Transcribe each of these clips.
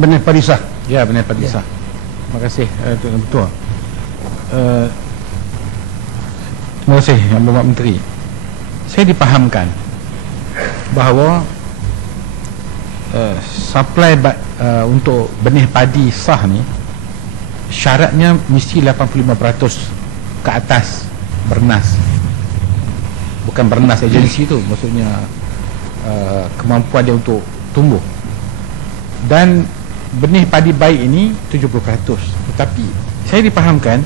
benih padi sah. Ya, benih padi sah. Terima kasih Tuan Ketua. Terima kasih Yang Berhormat Menteri. Saya dipahamkan bahawa supply untuk benih padi sah ni syaratnya mesti 85% ke atas bernas. Bukan bernas agensi tu, maksudnya kemampuan dia untuk tumbuh. Dan benih padi baik ini 70%. Tetapi saya dipahamkan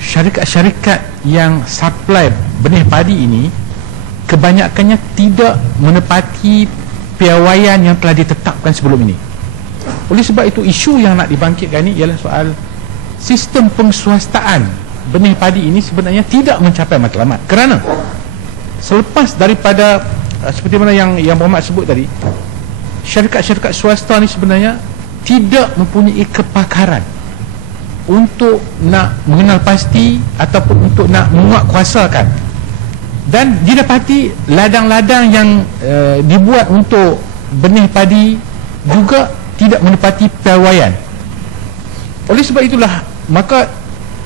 syarikat-syarikat yang supply benih padi ini kebanyakannya tidak menepati piawaian yang telah ditetapkan sebelum ini. Oleh sebab itu, isu yang nak dibangkitkan ini ialah soal sistem penguasaan benih padi ini sebenarnya tidak mencapai matlamat. Kerana selepas daripada seperti mana yang Berhormat sebut tadi, syarikat-syarikat swasta ni sebenarnya tidak mempunyai kepakaran untuk nak mengenal pasti ataupun untuk nak menguatkuasakan. Dan didapati ladang-ladang yang dibuat untuk benih padi juga tidak menepati piawaian. Oleh sebab itulah, maka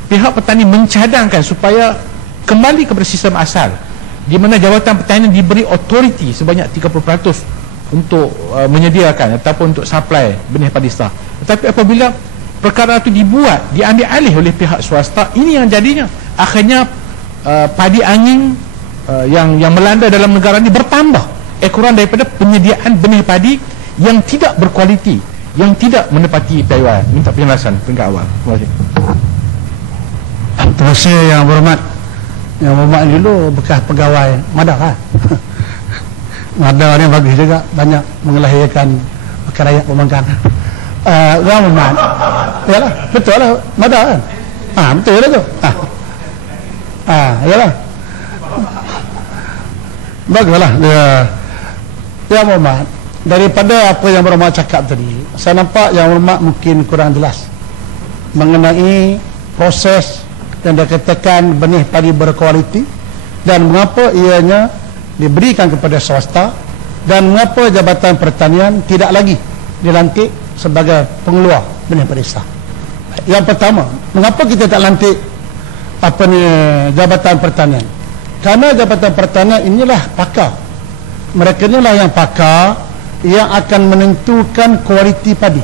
pihak petani mencadangkan supaya kembali kepada sistem asal, di mana Jabatan Pertanian diberi authority sebanyak 30% untuk menyediakan ataupun untuk supply benih padi sah. Tetapi apabila perkara itu diambil alih oleh pihak swasta, ini yang jadinya akhirnya padi angin yang melanda dalam negara ini bertambah ekoran daripada penyediaan benih padi yang tidak berkualiti, yang tidak menepati piawaian. Minta penjelasan peringkat awal. Terima kasih. Terima kasih Yang Berhormat. Yang Berhormat dulu bekas pegawai Madah kan? Madah ni bagus juga, banyak mengelahirkan rakyat pemangkan. Yang Berhormat, yalah, betul lah Madah kan? Betul lah tu. Yalah. Baguslah. Yang Berhormat, daripada apa Yang Berhormat cakap tadi, saya nampak Yang Berhormat mungkin kurang jelas mengenai proses yang dikatakan benih padi berkualiti dan mengapa ianya diberikan kepada swasta dan mengapa Jabatan Pertanian tidak lagi dilantik sebagai pengeluar benih padi sah. Yang pertama, mengapa kita tak lantik Jabatan Pertanian? Kerana Jabatan Pertanian inilah pakar. Mereka inilah yang pakar yang akan menentukan kualiti padi.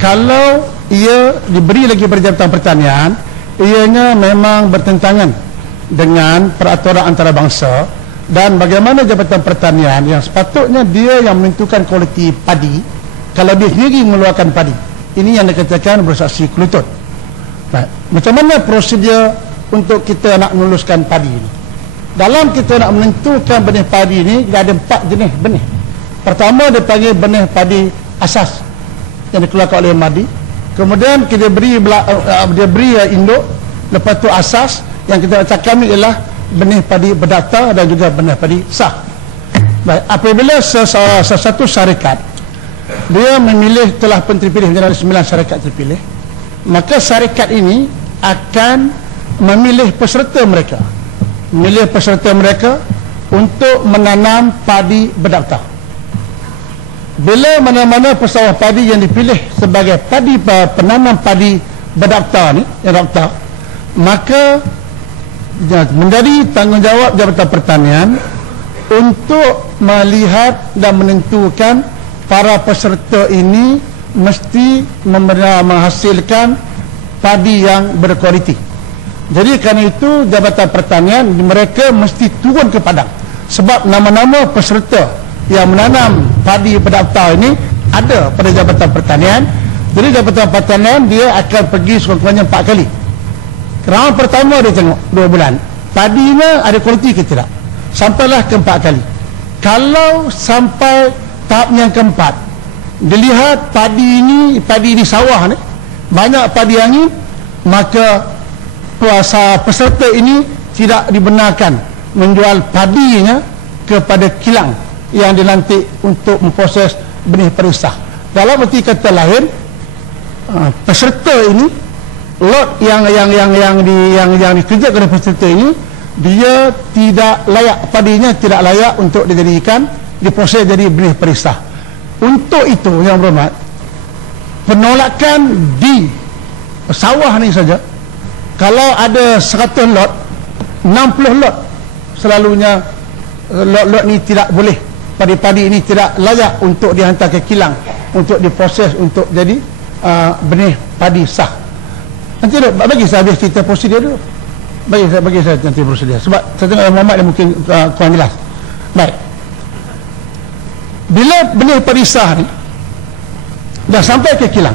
Kalau ia diberi lagi pada Jabatan Pertanian, ianya memang bertentangan dengan peraturan antarabangsa, dan bagaimana Jabatan Pertanian yang sepatutnya dia yang menentukan kualiti padi, kalau dia sendiri mengeluarkan padi, ini yang dikatakan bersaksi kelutut. Macam mana prosedur untuk kita nak meluluskan padi ini? Dalam kita nak menentukan benih padi ini, dia ada 4 jenis benih. Pertama, dia panggil benih padi asas yang dikeluarkan oleh Madi. Kemudian kita beri induk. Lepas tu asas yang kita cakap ni ialah benih padi berdata dan juga benih padi sah. Baik, apabila sesuatu syarikat dia memilih, telah pun terpilih menjadi 9 syarikat terpilih, maka syarikat ini akan memilih peserta mereka untuk menanam padi berdaftar. Bila mana-mana pesawah padi yang dipilih sebagai penanam padi berdaftar ni, yang daftar, maka menjadi tanggungjawab Jabatan Pertanian untuk melihat dan menentukan para peserta ini mesti menghasilkan padi yang berkualiti. Jadi kerana itu Jabatan Pertanian mereka mesti turun ke padang, sebab nama-nama peserta yang menanam padi berdaftar ini ada pada Jabatan Pertanian. Jadi Jabatan Pertanian dia akan pergi sekurang-kurangnya 4 kali. Round pertama dia tengok 2 bulan padinya ada kualiti ke tidak, sampailah ke 4 kali. Kalau sampai tahap yang keempat, dilihat padi di sawah ni banyak padi angin, maka peserta ini tidak dibenarkan menjual padinya kepada kilang yang dilantik untuk memproses benih padi sah. Dalam arti kata lain, peserta ini, lot yang dikerjakan oleh peserta ini, dia tidak layak, padinya tidak layak untuk dijadikan diproses jadi benih padi sah. Untuk itu Yang Berhormat, penolakan di sawah ni saja, kalau ada 100 lot, 60 lot selalunya lot-lot ni tidak boleh, padi-padi ini tidak layak untuk dihantar ke kilang untuk diproses untuk jadi benih padi sah. Nanti bagi saya habis cerita prosedur dulu, bagi saya nanti prosedur, sebab saya tengok Muhammad dia mungkin kurang jelas. Baik, bila benih padi sah ni dah sampai ke kilang,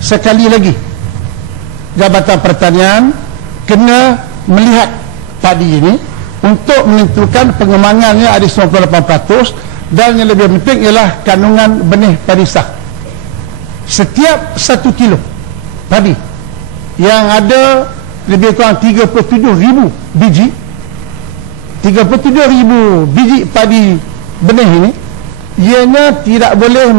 sekali lagi Jabatan Pertanian kena melihat padi ini untuk menentukan pengembangannya ada 98%, dan yang lebih penting ialah kandungan benih padi sah. Setiap 1 kilo padi yang ada lebih kurang 37,000 biji, 37,000 biji padi benih ini, ianya tidak boleh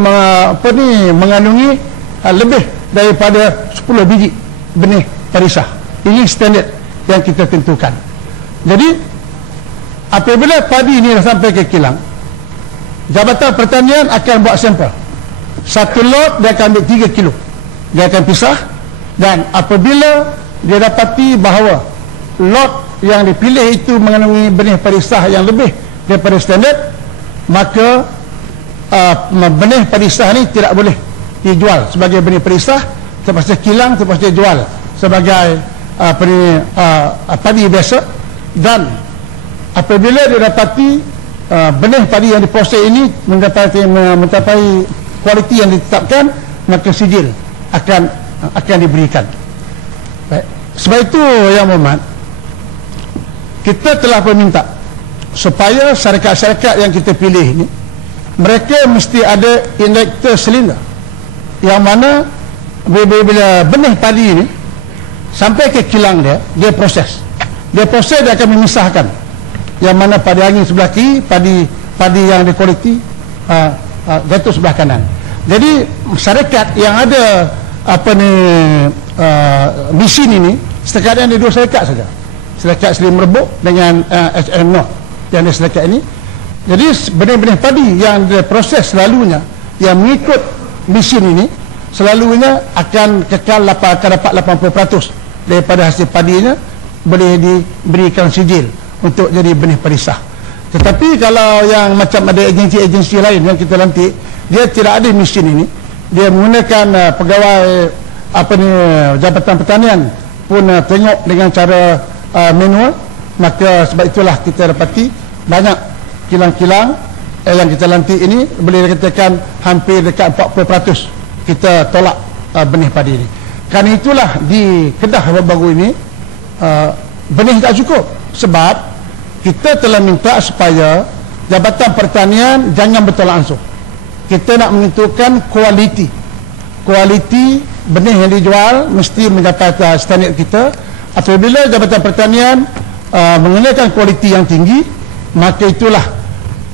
mengandungi lebih daripada 10 biji benih padi sah. Ini standard yang kita tentukan. Jadi apabila padi ini dah sampai ke kilang, Jabatan Pertanian akan buat sampel. Satu lot dia akan ambil 3 kilo, dia akan pisah, dan apabila dia dapati bahawa lot yang dipilih itu mengandungi benih padi sah yang lebih daripada standard, maka benih padi sah ni tidak boleh dijual sebagai benih padi sah, terpaksa kilang, terpaksa jual sebagai padi biasa. Dan apabila dia dapati benih padi yang diproses ini mencapai kualiti yang ditetapkan, maka sijil akan diberikan. Baik. Sebab itu Yang Muhammad, kita telah meminta supaya syarikat-syarikat yang kita pilih ini, mereka mesti ada injektor silinder, yang mana bila benih padi ini sampai ke kilang dia proses, dia akan memisahkan yang mana padi angin sebelah kiri, padi yang dikualiti jatuh sebelah kanan. Jadi syarikat yang ada mesin ini setakat ada 2 syarikat saja, syarikat Seri Merbuk dengan HM North yang ada syarikat ini. Jadi benih-benih padi yang diproses selalunya yang mengikut mesin ini selalunya akan kekal, akan dapat 80% daripada hasil padinya boleh diberikan sijil untuk jadi benih padi sah. Tetapi kalau yang macam ada agensi-agensi lain yang kita lantik, dia tidak ada mesin ini, dia menggunakan pegawai Jabatan Pertanian pun tengok dengan cara manual, maka sebab itulah kita dapati banyak kilang-kilang yang kita lantik ini boleh dikatakan hampir dekat 40% kita tolak benih padi ini. Kerana itulah di Kedah baru-baru ini benih tak cukup, sebab kita telah minta supaya Jabatan Pertanian jangan bertolak ansur. Kita nak menentukan kualiti benih yang dijual mesti mendapat standard kita. Apabila Jabatan Pertanian mengenakan kualiti yang tinggi, maka itulah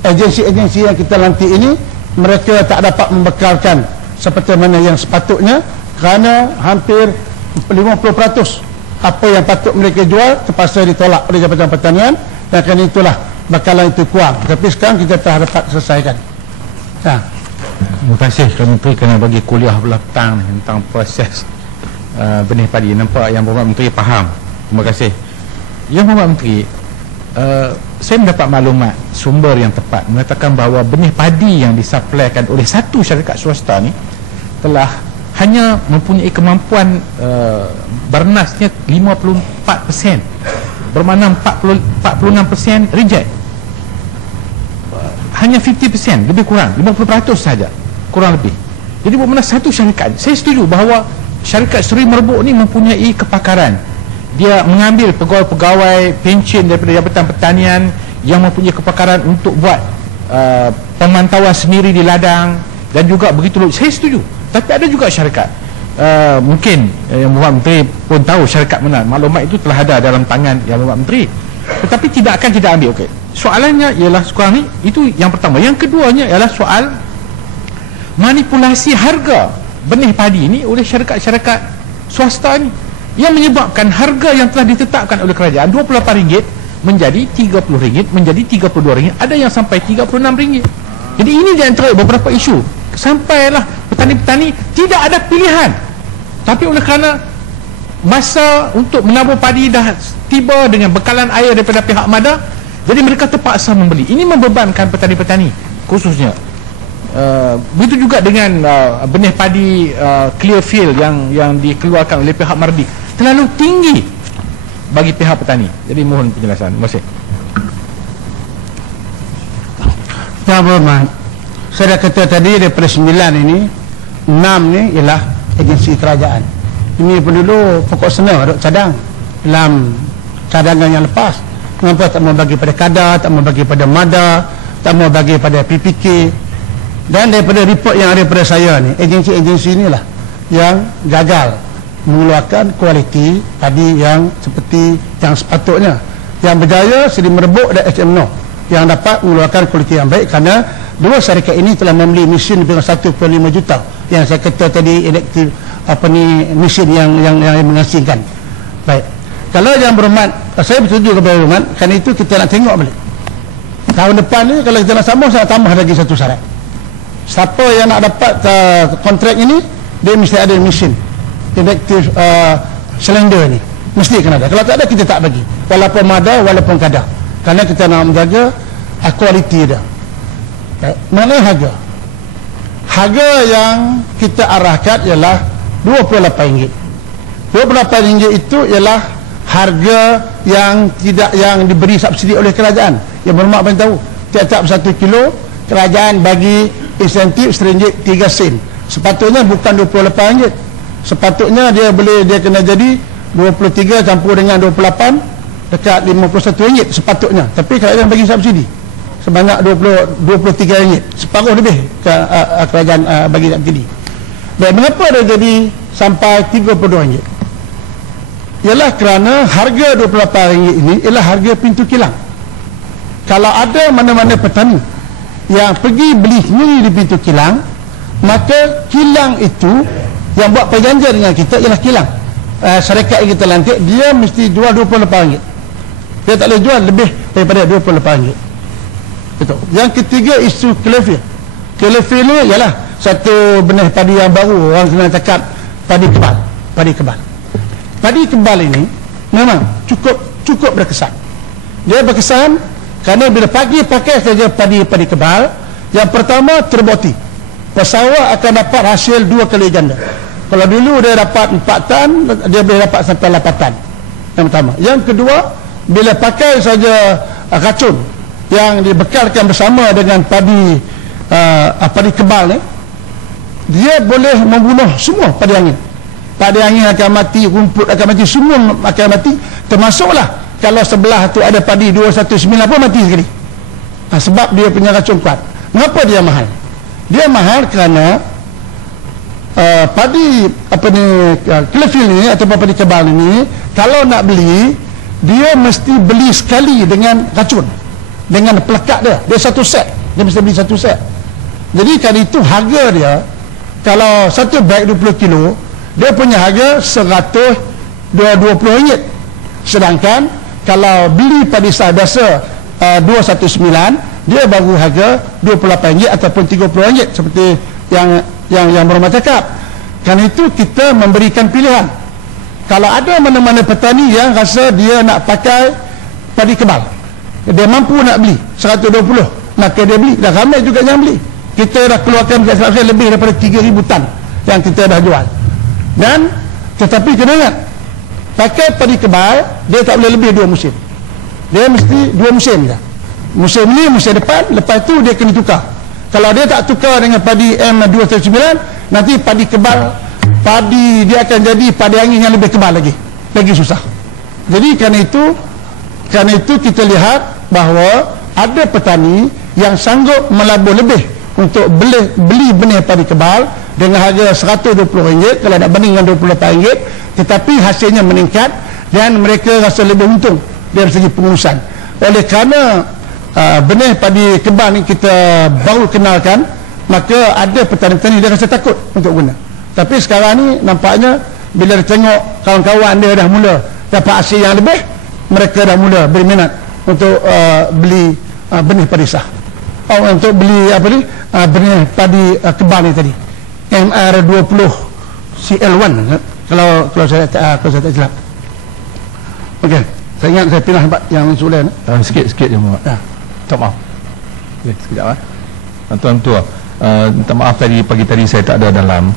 agensi-agensi yang kita lantik ini mereka tak dapat membekalkan seperti mana yang sepatutnya, kerana hampir 50% apa yang patut mereka jual terpaksa ditolak oleh Jabatan Pertanian, dan kerana itulah bakalan itu kurang. Tapi sekarang kita telah dapat selesaikan. Terima kasih Tuan Menteri kerana bagi kuliah belah petang tentang proses benih padi. Nampak Yang Berhormat Menteri faham. Terima kasih. Yang Berhormat Menteri, saya mendapat maklumat sumber yang tepat mengatakan bahawa benih padi yang disuplaikan oleh satu syarikat swasta ni telah hanya mempunyai kemampuan bernasnya 54%, bermakna 46% reject, hanya 50%, lebih kurang 50% saja, kurang lebih. Jadi bermakna satu syarikat. Saya setuju bahawa syarikat Seri Merbuk ni mempunyai kepakaran. Dia mengambil pegawai-pegawai pencen daripada Jabatan Pertanian yang mempunyai kepakaran untuk buat pemantauan sendiri di ladang dan juga begitu. Saya setuju. Tapi ada juga syarikat, mungkin Yang Berhormat Menteri pun tahu syarikat mana, maklumat itu telah ada dalam tangan Yang Berhormat Menteri, tetapi tidak ambil. Okey. Soalannya ialah sekarang ni, itu yang pertama. Yang keduanya ialah soal manipulasi harga benih padi ini oleh syarikat-syarikat swasta ni, yang menyebabkan harga yang telah ditetapkan oleh kerajaan RM28 menjadi RM30, menjadi RM32, ada yang sampai RM36. Jadi ini di antara beberapa isu. Sampailah petani-petani tidak ada pilihan. Tapi oleh kerana masa untuk menabur padi dah tiba dengan bekalan air daripada pihak MADA, jadi mereka terpaksa membeli. Ini membebankan petani-petani khususnya. Begitu juga dengan benih padi clear field yang dikeluarkan oleh pihak Mardi, terlalu tinggi bagi pihak petani. Jadi mohon penjelasan. Terima kasih. Yang berhormat, saya dah kata tadi daripada 9 ini, 6 ni ialah agensi kerajaan. Ini pun dulu pokok sena duk cadang dalam cadangan yang lepas. Kenapa tak mau bagi pada kadar, tak mau bagi pada MADA, tak mau bagi pada PPK. Dan daripada report yang ada pada saya ni, agensi-agensi inilah yang gagal mengeluarkan kualiti padi yang seperti yang sepatutnya. Yang berjaya Seri Merebuk dan HMNO yang dapat mengeluarkan kualiti yang baik, kerana dua syarikat ini telah membeli mesin dengan 1.5 juta yang saya kata tadi, elektrik mesin yang mengasingkan. Baik, kalau yang berhormat, saya bersetuju kepada berhormat, kerana itu kita nak tengok balik tahun depan ni. Kalau kita nak sambung, saya tambah lagi satu syarat. Siapa yang nak dapat kontrak ini, dia mesti ada mesin elektrik silinder ni, mesti kena ada. Kalau tak ada, kita tak bagi, walaupun MADA walaupun kadar, kerana kita nak menjaga kualiti dia. Mana harga yang kita arahkan ialah RM28. RM28 itu ialah harga yang tidak yang diberi subsidi oleh kerajaan. Yang berhormat bagi tahu, tiap-tiap 1 kilo kerajaan bagi insentif seringgit 3 sen. Sepatutnya bukan RM28. Sepatutnya dia kena jadi 23 campur dengan 28, dekat RM51 sepatutnya. Tapi kerajaan bagi subsidi sebanyak RM23, separuh lebih kerajaan bagi subsidi. Dan mengapa dia jadi sampai RM32? Ialah kerana harga RM28 ini ialah harga pintu kilang. Kalau ada mana-mana petani yang pergi beli sendiri di pintu kilang, maka kilang itu yang buat perjanjian dengan kita ialah kilang. Syarikat yang kita lantik, dia mesti jual RM28. Dia tak boleh jual lebih daripada RM28. Betul. Yang ketiga, isu clearfield. Clearfield ni ialah satu benih padi yang baru, orang kena cakap padi kebal. Padi kebal ini memang cukup berkesan. Dia berkesan kerana bila pagi pakai saja padi kebal, yang pertama terbukti pesawat akan dapat hasil 2 kali ganda. Kalau dulu dia dapat 4 tan, dia boleh dapat sampai 8 tan. Yang pertama. Yang kedua, bila pakai saja racun yang dibekalkan bersama dengan padi kebal ni, dia boleh membunuh semua padi angin. Padi angin akan mati, rumput akan mati, semua akan mati, termasuklah kalau sebelah tu ada padi 219 pun mati sekali. Sebab dia punya racun kuat. Mengapa dia mahal? Dia mahal kerana padi clearfield ni ataupun padi kebal ni, kalau nak beli, dia mesti beli sekali dengan racun, dengan pelekat dia satu set, dia mesti beli satu set. Jadi kan itu harga dia, kalau satu beg 20 kilo, dia punya harga RM120. Sedangkan kalau beli padi sah biasa 219, dia baru harga RM28 ataupun RM30, seperti yang berhormat cakap. Kan itu kita memberikan pilihan. Kalau ada mana-mana petani yang rasa dia nak pakai padi kebal, dia mampu nak beli 120, maka dia beli. Dah ramai juga yang beli. Kita dah keluarkan lebih daripada 3,000 tan yang kita dah jual. Dan tetapi kena ingat, pakai padi kebal, dia tak boleh lebih 2 musim. Dia mesti 2 musim je. Musim ni, musim depan, lepas tu dia kena tukar. Kalau dia tak tukar dengan padi M219, nanti padi kebal, padi dia akan jadi padi angin yang lebih kebal lagi susah. Jadi kerana itu kita lihat bahawa ada petani yang sanggup melabur lebih untuk beli benih padi kebal dengan harga RM120 kalau nak banding dengan RM28, tetapi hasilnya meningkat dan mereka rasa lebih untung dari segi pengurusan. Oleh kerana benih padi kebal ni kita baru kenalkan, maka ada petani-petani dia rasa takut untuk guna. Tapi sekarang ni nampaknya bila dia tengok kawan-kawan dia dah mula dapat hasil yang lebih, mereka dah mula berminat untuk beli benih padi sah, untuk beli benih padi kebal ni tadi. MR20 CL1 kalau saya tak silap. Okey, saya ingat saya pindah yang soalan. Sikit-sikit je Muhammad. Tak maaf. Okey, sekejap Tuan Tua, minta maaf tadi pagi tadi saya tak ada dalam.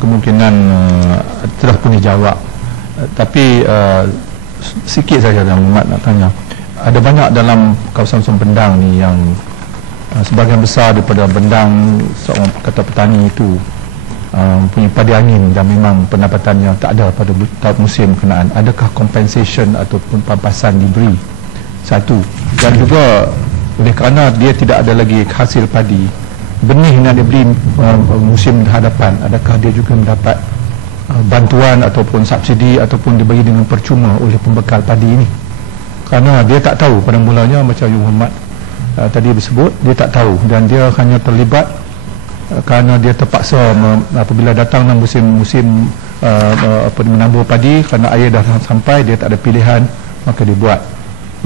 Kemungkinan telah pun dijawab. Tapi sikit saja yang Muhammad nak tanya. Ada banyak dalam kawasan Sempendang ni yang sebahagian besar daripada bendang seorang kata petani itu punya padi angin dan memang pendapatannya tak ada pada musim kenaan. Adakah compensation ataupun pampasan diberi? Satu. Dan juga oleh kerana dia tidak ada lagi hasil padi, benih yang diberi musim hadapan, adakah dia juga mendapat bantuan ataupun subsidi ataupun diberi dengan percuma oleh pembekal padi ini? Kerana dia tak tahu pada mulanya, macam Yang Muhammad tadi disebut, dia tak tahu dan dia hanya terlibat kerana dia terpaksa apabila datang musim menabur padi, kerana air dah sampai, dia tak ada pilihan, maka dia buat.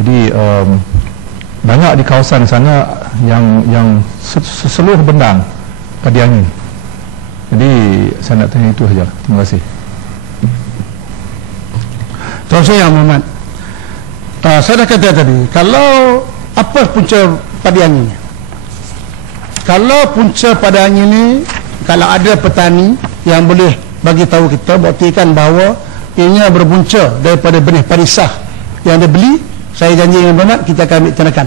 Jadi banyak di kawasan sana yang seluruh bendang padi angin. Jadi saya nak tanya itu saja. Terima kasih. Terima kasih Yang Muhammad. Saya dah kata tadi, kalau apa punca padi angin? Kalau punca padi angin ni, kalau ada petani yang boleh bagi tahu kita, buktikan bahawa ianya berpunca daripada benih padi sah yang dia beli, saya janji dengan Muhammad, kita akan ambil tindakan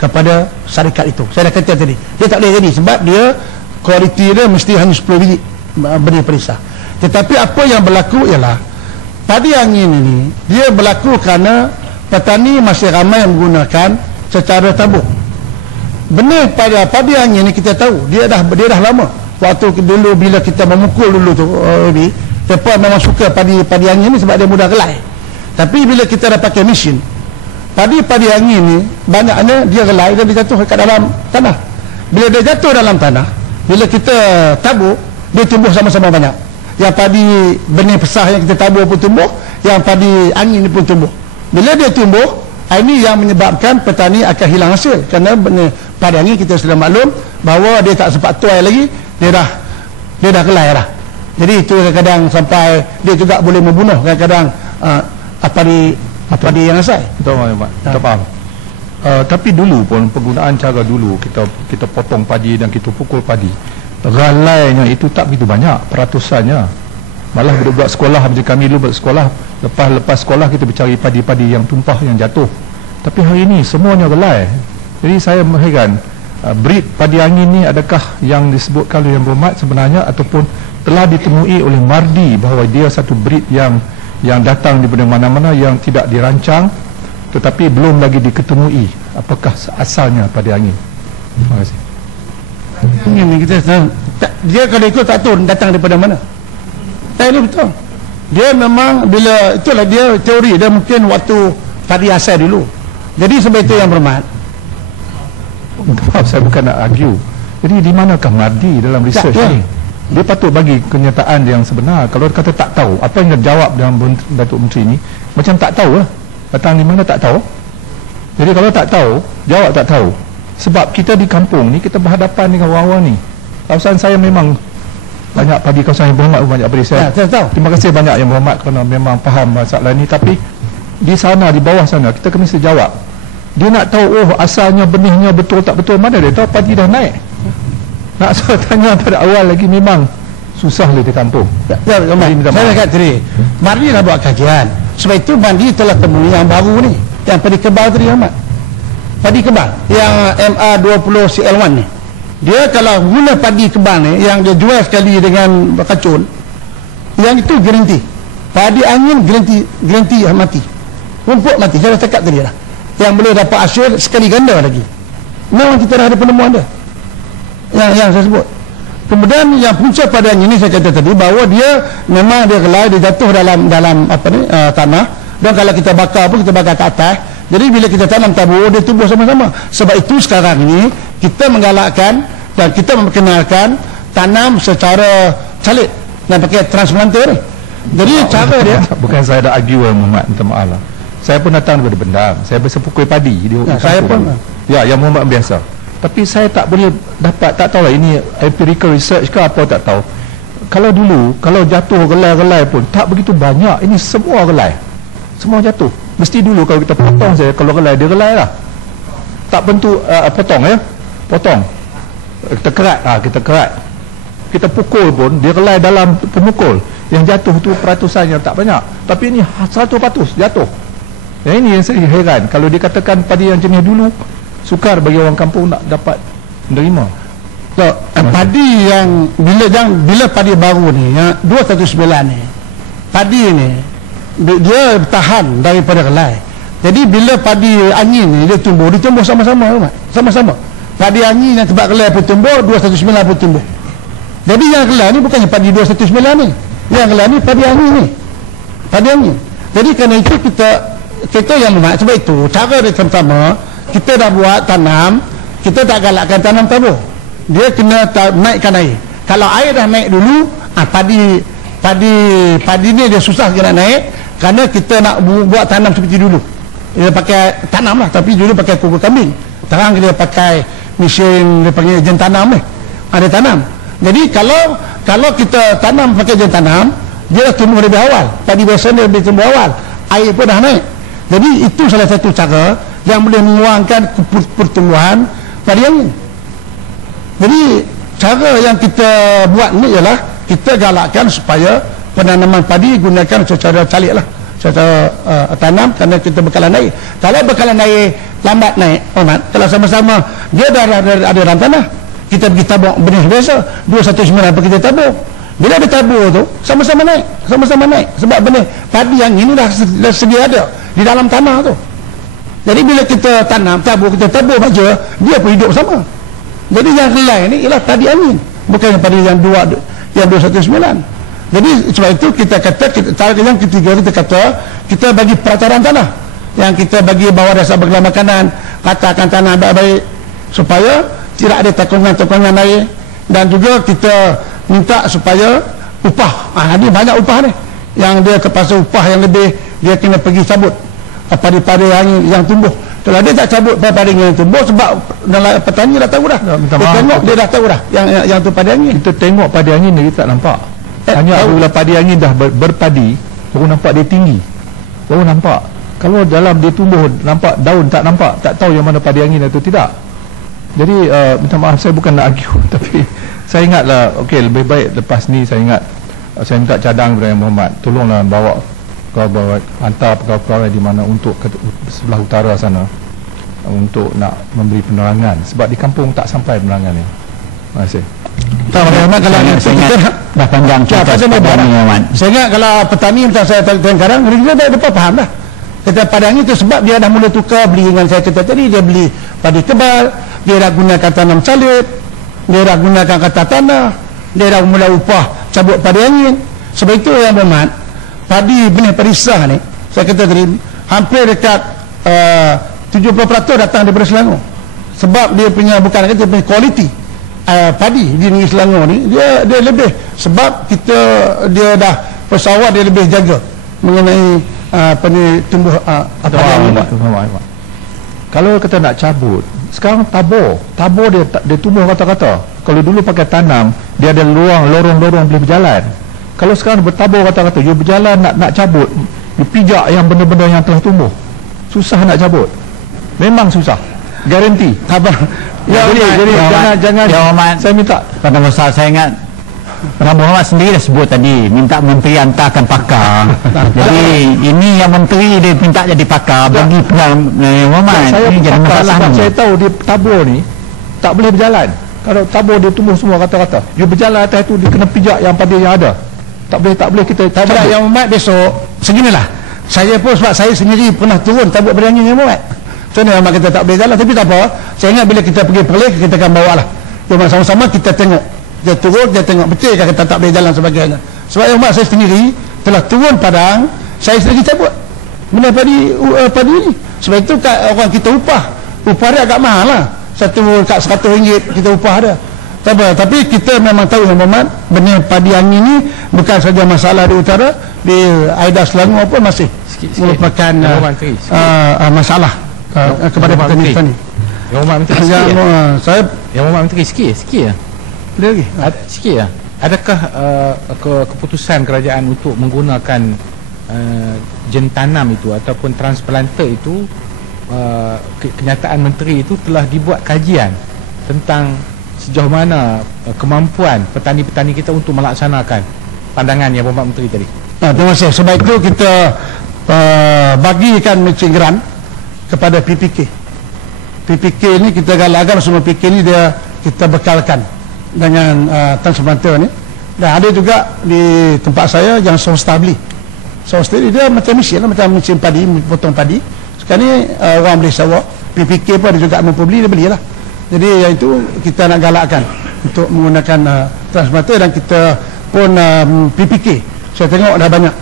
kepada syarikat itu. Saya dah kata tadi, dia tak boleh jadi sebab dia kualiti dia mesti hanya 10 biji benih padi sah. Tetapi apa yang berlaku ialah padi angin ini dia berlaku kerana petani masih ramai yang menggunakan secara tabur. Benih pada padi angin ni kita tahu dia dah lama. Waktu dulu bila kita memukul dulu tu, mereka memang suka padi angin ni sebab dia mudah gelai. Tapi bila kita dah pakai mesin, padi angin ni banyaknya dia gelai dan dia jatuh ke dalam tanah. Bila dia jatuh dalam tanah, bila kita tabur, dia tumbuh sama-sama banyak. Yang padi benih pesah yang kita tabur pun tumbuh, yang padi angin ni pun tumbuh. Bila dia tumbuh, ini yang menyebabkan petani akan hilang hasil. Kerana padi angin kita sudah maklum bahawa dia tak sempat tuai lagi, dia dah gelai dah. Jadi itu kadang-kadang sampai dia juga boleh membunuh kadang-kadang padi yang asal. Betul Pak. Kita faham. Tapi dulu pun penggunaan cara dulu kita potong padi dan kita pukul padi, ralainya itu tak begitu banyak peratusannya. Malah budak-budak sekolah macam kami dulu bersekolah, lepas sekolah kita bercari padi-padi yang tumpah, yang jatuh. Tapi hari ini semuanya relai. Jadi saya heran, breed padi angin ni adakah yang disebutkan oleh Yang Berhormat sebenarnya ataupun telah ditemui oleh Mardi bahawa dia satu breed yang datang daripada mana-mana yang tidak dirancang tetapi belum lagi diketemui apakah asalnya padi angin? Terima kasih. Ini kita dia kalau ikut tak tahu datang daripada mana. Ini betul. Dia memang bila itulah dia teori dia mungkin waktu padi asal dulu. Jadi sebab itu Yang Berhormat. Maaf, saya bukan nak argue. Jadi di manakah Mardi dalam research ni? Dia patut bagi kenyataan yang sebenar. Kalau dia kata tak tahu, apa yang dia jawab dalam Datuk Menteri ni macam tak tahu lah. Datang di mana tak tahu. Jadi kalau tak tahu, jawab tak tahu. Sebab kita di kampung ni kita berhadapan dengan orang-orang ni. Kawasan saya memang banyak padi, kawasan Yang Berhormat banyak padi saya. Terima kasih banyak Yang Berhormat kerana memang faham masalah ni. Tapi di sana, di bawah sana, kita kena jawab. Dia nak tahu asalnya benihnya betul tak betul, mana dia tahu padi dah naik. Nak saya tanya pada awal lagi memang susah di kampung. Saya kata tadi, Mardi dah buat kajian. Sebab itu Mardi telah temui yang baru ni, yang padi kebal tadi Ahmad. Padi kebal yang MR20 CL1 ni. Dia kalau guna padi kebal ni yang dia jual sekali dengan kacun, yang itu garanti. Padi angin garanti mati. Rumput mati. Saya dah cakap tadi dah. Yang boleh dapat hasil sekali ganda lagi. Memang kita dah ada penemuan dia. Yang saya sebut. Kemudian yang punca pada angin ini saya kata tadi bahawa dia memang dia gelai, dia jatuh dalam tanah, dan kalau kita bakar pun kita bakar ke atas. Jadi bila kita tanam tabur dia tumbuh sama-sama. Sebab itu sekarang ini kita menggalakkan dan kita memperkenalkan tanam secara calit dan pakai transplanter ni. Jadi cara dia bukan saya ada argue Muhammad, minta maaf lah. Saya pun datang daripada bendang, saya bersepukul padi di saya pun Yang Muhammad biasa. Tapi saya tak boleh dapat, tak tahulah ini empirical research ke apa tak tahu. Kalau dulu, kalau jatuh gelai-gelai pun tak begitu banyak. Ini semua gelai, semua jatuh. Mesti dulu kalau kita potong saja, kalau gelai dia gelai lah. Tak bentuk potong ya, potong. Kita kerat, kita kerat. Kita pukul pun dia gelai dalam pemukul. Yang jatuh tu peratusannya tak banyak. Tapi ini 100% jatuh. Yang ini yang saya heran. Kalau dikatakan padi yang jenis dulu, sukar bagi orang kampung nak dapat menerima. So, padi yang bila padi baru ni yang 219 ni, padi ni dia tahan daripada gelai. Jadi bila padi angin ni dia tumbuh sama-sama, sama-sama. Padi angin yang tempat gelai pun tumbuh, 219 pun tumbuh. Jadi yang gelai ni bukannya padi 219 ni, yang gelai ni padi angin ni, padi angin. Jadi kerana itu kita yang memang, sebab itu cara dia pertama kita dah buat tanam, kita tak galakkan tanam tabur. Dia kena naikkan air. Kalau air dah naik dulu, padi ni dia susah kena naik, kerana kita nak buat tanam seperti dulu. Dia pakai tanam lah, tapi dulu pakai kuku kambing. Sekarang dia pakai mesin, dia panggil jen tanam ni. Ada tanam. Jadi kalau kita tanam pakai jen tanam, dia dah tumbuh lebih awal. Padi biasa dia lebih tumbuh awal. Air pun dah naik. Jadi itu salah satu cara yang boleh mengurangkan pertumbuhan padi angin. Jadi cara yang kita buat ni ialah kita galakkan supaya penanaman padi gunakan secara calik lah, secara tanam, kerana kita bekalan air. Kalau bekalan air lambat naik, kalau sama-sama dia dah ada dalam tanah, kita pergi tabur benih biasa 219 apa kita tabur. Bila ada tabur tu sama-sama naik, sebab benih padi yang ini dah sedia ada di dalam tanah tu. Jadi bila kita tanam tabur, kita tabur saja, dia pun hidup sama. Jadi yang gelai ni ialah padi angin, bukan padi yang 219. Jadi sebab itu kita kata, yang ketiga kita kata kita bagi peraturan tanah, yang kita bagi bawah dasar bergelar makanan, katakan tanah baik-baik supaya tidak ada takungan-takungan air, dan juga kita minta supaya upah, ini banyak upah ni yang dia terpaksa upah yang lebih, dia kena pergi cabut padi-padi yang tumbuh. Kalau dia tak cabut padi yang tumbuh, sebab petani dah tahu dah, dia dah tahu dah yang tu padi angin. Kita tengok padi angin ni kita tak nampak. Hanya apabila padi angin dah berpadi, baru nampak dia tinggi, baru nampak. Kalau dalam dia tumbuh nampak daun tak nampak, tak tahu yang mana padi angin atau tidak. Jadi minta maaf, saya bukan nak argue tapi saya ingatlah, okey, lebih baik lepas ni saya ingat, saya minta cadang kepada Yang Berhormat, tolonglah bawa hantar pegawai-pegawai di mana untuk ke sebelah utara sana untuk nak memberi penerangan, sebab di kampung tak sampai penerangan ni. Terima kasih. Kalau saya ingat dah panjang cerita saya ingat kalau petani macam saya sekarang, dia dah dapat faham dah. Kita padang itu sebab dia dah mula tukar beli dengan saya kata tadi, dia beli padi kebal, dia dah gunakan tanam salib, dia dah gunakan kata tanah, dia dah mula upah cabut padi angin. Sebab itu Yang Berhormat, benih padi sah ni, saya kata tadi hampir dekat 70% datang daripada Selangor. Sebab dia punya, bukan kata punya kualiti padi di negeri Selangor ni, dia lebih, sebab dia dah pesawat, dia lebih jaga mengenai tumbuh padi. Kalau kita nak cabut, sekarang tabur dia tumbuh kata-kata. Kalau dulu pakai tanam, dia ada lorong-lorong boleh berjalan. Kalau sekarang bertabur kata-kata, dia berjalan nak cabut, dia pijak yang benda-benda yang telah tumbuh, susah nak cabut, memang susah, garanti. Jadi jangan saya minta pada masa saya ingat Yang Berhormat sendiri dah sebut tadi, minta menteri hantarkan pakar. Jadi ini yang menteri dia minta jadi pakar bagi Yang Berhormat. Saya ini jadi masalah sebab ni. saya tahu dia tabur ni tak boleh berjalan. Kalau tabur dia tumbuh semua kata-kata, dia berjalan atas itu, dia kena pijak yang padi yang ada. Tak boleh kita cabut. Yang Berhormat besok seginilah, saya pun sebab saya sendiri pernah turun tabut padi angin Yang Berhormat. So ni Yang kita tak boleh jalan, tapi tak apa, saya ingat bila kita pergi Perlis kita akan bawa lah, cuma sama-sama kita tengok, dia turun, dia tengok betul kan kita tak boleh jalan sebagainya. Sebab Yang Berhormat saya sendiri telah turun padang, saya sendiri cabut benda padi ni. Sebab itu orang kita upah dia agak mahal lah, kat RM100 kita upah dia. Tapi kita memang tahu Yang Berhormat, benih padi angin ni bukan saja masalah di utara, di Aida Selangor pun masih merupakan masalah kepada petani-petani. Yang Berhormat menteri sikit. Saya Yang Berhormat menteri sikit lah. boleh lagi. Sikit lah. adakah keputusan kerajaan untuk menggunakan jentanam itu ataupun transplanter itu, kenyataan menteri itu telah dibuat kajian tentang sejauh mana kemampuan petani-petani kita untuk melaksanakan pandangan yang Bapak Menteri tadi? Terima kasih. Sebab itu kita bagikan matching grant kepada PPK. PPK ini kita galakkan, semua PPK ini kita bekalkan dengan transplanter ni. Dan ada juga di tempat saya yang swasta beli. Swasta dia macam mesin lah, macam mesin padi, potong padi. Sekarang ni orang boleh sewa. PPK pun ada juga mampu beli, dia belilah. Jadi yang itu kita nak galakkan untuk menggunakan transplanter, dan kita pun PPK saya tengok dah banyak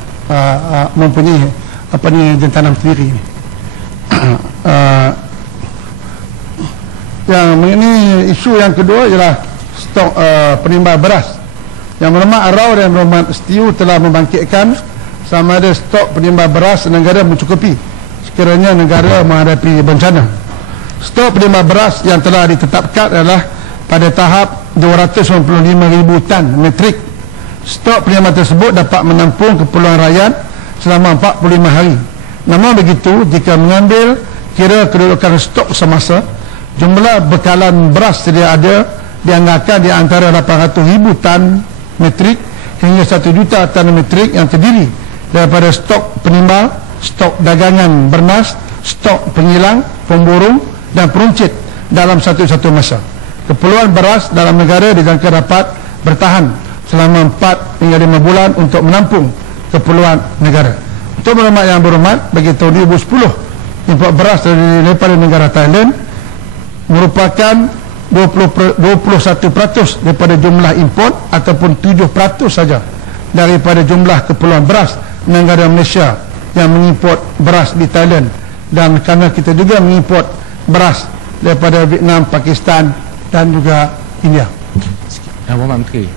mempunyai jentanam sendiri ni. Yang ini isu yang kedua ialah stok penimba beras. Yang Berhormat Arau dan Berhormat Setiu telah membangkitkan sama ada stok penimba beras negara mencukupi sekiranya negara menghadapi bencana. Stok penimba beras yang telah ditetapkan adalah pada tahap 295,000 tan metrik. Stok penimba tersebut dapat menampung keperluan rakyat selama 45 hari. Namun begitu, jika mengambil kira kedudukan stok semasa, jumlah bekalan beras sedia ada dianggarkan di antara 800,000 tan metrik hingga 1 juta tan metrik yang terdiri daripada stok penimba, stok dagangan bernas, stok pengilang, pemborong dan peruncit dalam satu masa. Keperluan beras dalam negara dijangka dapat bertahan selama 4 hingga 5 bulan untuk menampung keperluan negara. Untuk Berhormat yang berhormat, bagi tahun 2010 import beras daripada negara Thailand merupakan 21% daripada jumlah import ataupun 7% saja daripada jumlah keperluan beras negara Malaysia yang mengimport beras di Thailand. Dan kerana kita juga mengimport beras daripada Vietnam, Pakistan dan juga India. Bapak Menteri,